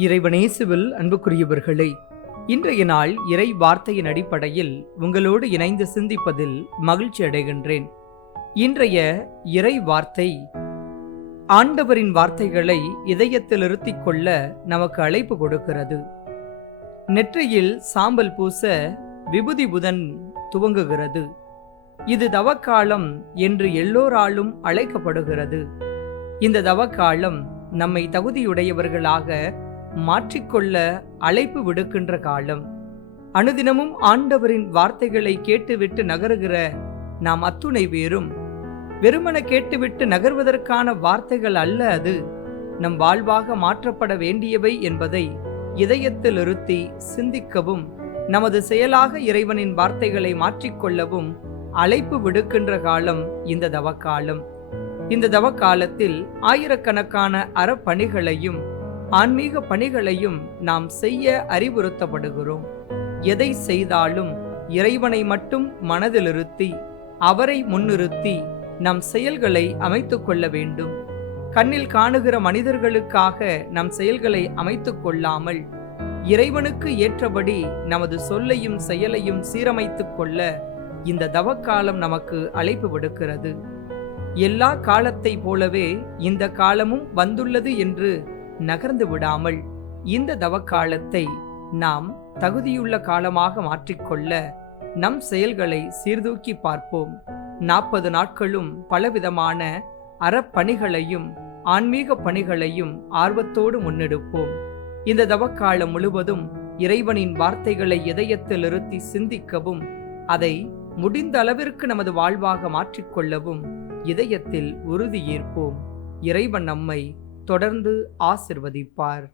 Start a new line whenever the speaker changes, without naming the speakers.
இறைவனேசுவில் அன்புக்குரியவர்களே இன்றைய நாள் இறை வார்த்தையின் அடிப்படையில் உங்களோடு இணைந்து சிந்திப்பதில் மகிழ்ச்சி அடைகின்றேன். இன்றைய இறை வார்த்தை ஆண்டவரின் வார்த்தைகளை இதயத்தில் இருத்திக் கொள்ள நமக்கு அழைப்பு கொடுக்கிறது. நெற்றியில் சாம்பல் பூச விபூதி புதன் துவங்குகிறது. இது தவக்காலம் என்று எல்லோராலும் அழைக்கப்படுகிறது. இந்த தவக்காலம் நம்மை தகுதியுடையவர்களாக மாற்றிக்கொள்ள அழைப்பு விடுக்கின்ற காலம். அனுதினமும் ஆண்டவரின் வார்த்தைகளை கேட்டுவிட்டு நகருகிற நாம் அத்துணை பேரும். வெறுமன கேட்டுவிட்டு நகர்வதற்கான வார்த்தைகள் அல்ல அது. நம் வாழ்வாக மாற்றப்பட வேண்டியவை என்பதை இதயத்தில் இருத்தி சிந்திக்கவும் நமது செயலாக இறைவனின் வார்த்தைகளை மாற்றிக்கொள்ளவும் அழைப்பு விடுக்கின்ற காலம் இந்த தவக்காலம். இந்த தவக்காலத்தில் ஆயிரக்கணக்கான அறப்பணிகளையும் ஆன்மீக பணிகளையும் நாம் செய்ய அறிவுறுத்தப்படுகிறோம். எதை செய்தாலும் இறைவனை மட்டும் மனதிலிருத்தி அவரை முன்னிறுத்தி நம் செயல்களை அமைத்துக் கொள்ள வேண்டும். கண்ணில் காணுகிற மனிதர்களுக்காக நம் செயல்களை அமைத்துக் கொள்ளாமல் இறைவனுக்கு ஏற்றபடி நமது சொல்லையும் செயலையும் சீரமைத்துக் கொள்ள இந்த தவக்காலம் நமக்கு அழைப்பு விடுக்கிறது. எல்லா காலத்தை போலவே இந்த காலமும் வந்துள்ளது என்று நகர்ந்து விடாமல் இந்த தவக்காலத்தை நாம் தகுதியுள்ள காலமாக மாற்றிக்கொள்ள நம் செயல்களை சீர்தூக்கி பார்ப்போம். நாற்பது நாட்களும் பலவிதமான அறப்பணிகளையும் ஆன்மீக பணிகளையும் ஆர்வத்தோடு முன்னெடுப்போம். இந்த தவக்காலம் முழுவதும் இறைவனின் வார்த்தைகளை இதயத்தில் இருத்தி சிந்திக்கவும் அதை முடிந்த அளவிற்கு நமது வாழ்வாக மாற்றிக்கொள்ளவும் இதயத்தில் உறுதியேற்போம் இறைவன் நம்மை தொடர்ந்து ஆசிர்வதிப்பார்.